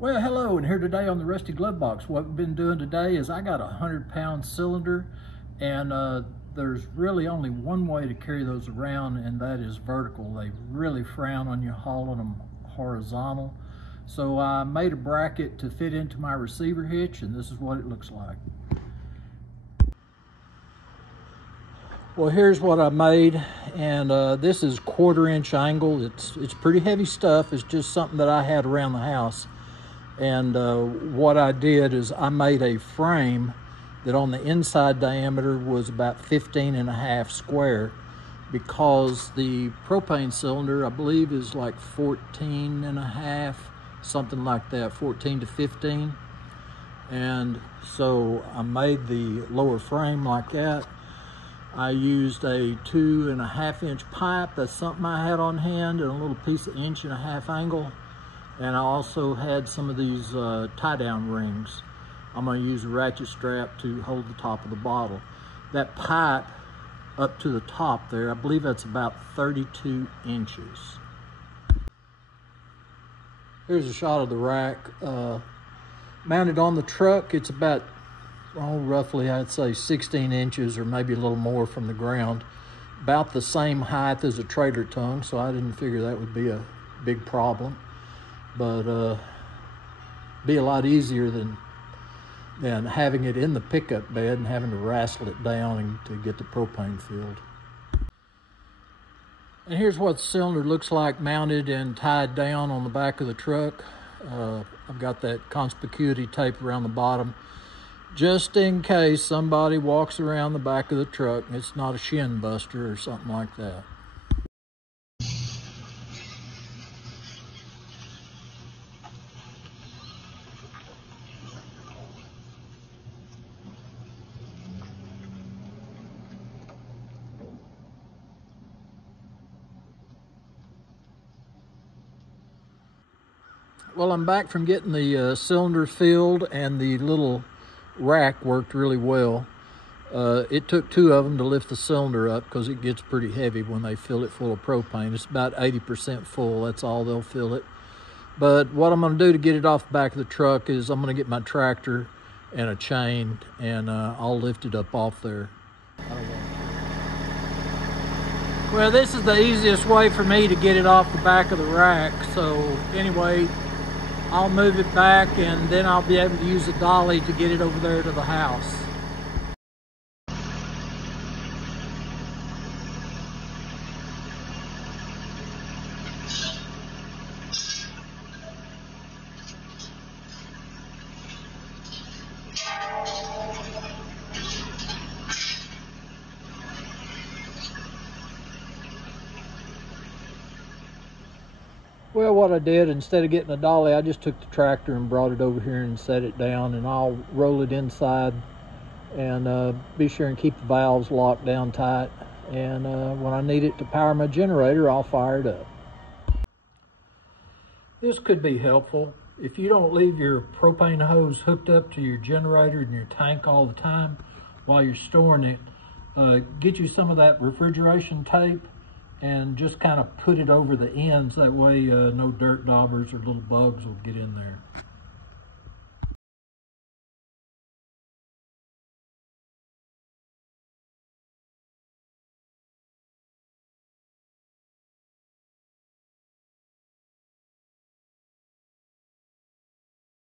Well, hello, and here today on the Rusty Glove Box. What we've been doing today is I got a 100-pound cylinder, and there's really only one way to carry those around, and that is vertical. They really frown on you hauling them horizontal. So I made a bracket to fit into my receiver hitch, and this is what it looks like. Well, here's what I made, and this is 1/4-inch angle. It's pretty heavy stuff. It's just something that I had around the house. And what I did is I made a frame that on the inside diameter was about 15.5 square, because the propane cylinder, I believe, is like 14.5, something like that, 14 to 15. And so I made the lower frame like that. I used a 2.5-inch pipe. That's something I had on hand, and a little piece of 1.5-inch angle. And I also had some of these tie-down rings. I'm going to use a ratchet strap to hold the top of the bottle. That pipe up to the top there, I believe that's about 32 inches. Here's a shot of the rack. Mounted on the truck, it's about, roughly I'd say 16 inches or maybe a little more from the ground. About the same height as a trailer tongue, so I didn't figure that would be a big problem. But be a lot easier than having it in the pickup bed and having to wrestle it down to get the propane filled. And here's what the cylinder looks like mounted and tied down on the back of the truck. I've got that conspicuity tape around the bottom, just in case somebody walks around the back of the truck and it's not a shin buster or something like that. Well, I'm back from getting the cylinder filled, and the little rack worked really well. It took 2 of them to lift the cylinder up because it gets pretty heavy when they fill it full of propane. It's about 80% full. That's all they'll fill it. But what I'm going to do to get it off the back of the truck is I'm going to get my tractor and a chain, and I'll lift it up off there. Well, this is the easiest way for me to get it off the back of the rack. So anyway, I'll move it back, and then I'll be able to use a dolly to get it over there to the house. Well, what I did, instead of getting a dolly, I just took the tractor and brought it over here and set it down, and I'll roll it inside and be sure and keep the valves locked down tight. And when I need it to power my generator, I'll fire it up. This could be helpful. If you don't leave your propane hose hooked up to your generator and your tank all the time while you're storing it, get you some of that refrigeration tape and just kind of put it over the ends. That way no dirt daubers or little bugs will get in there.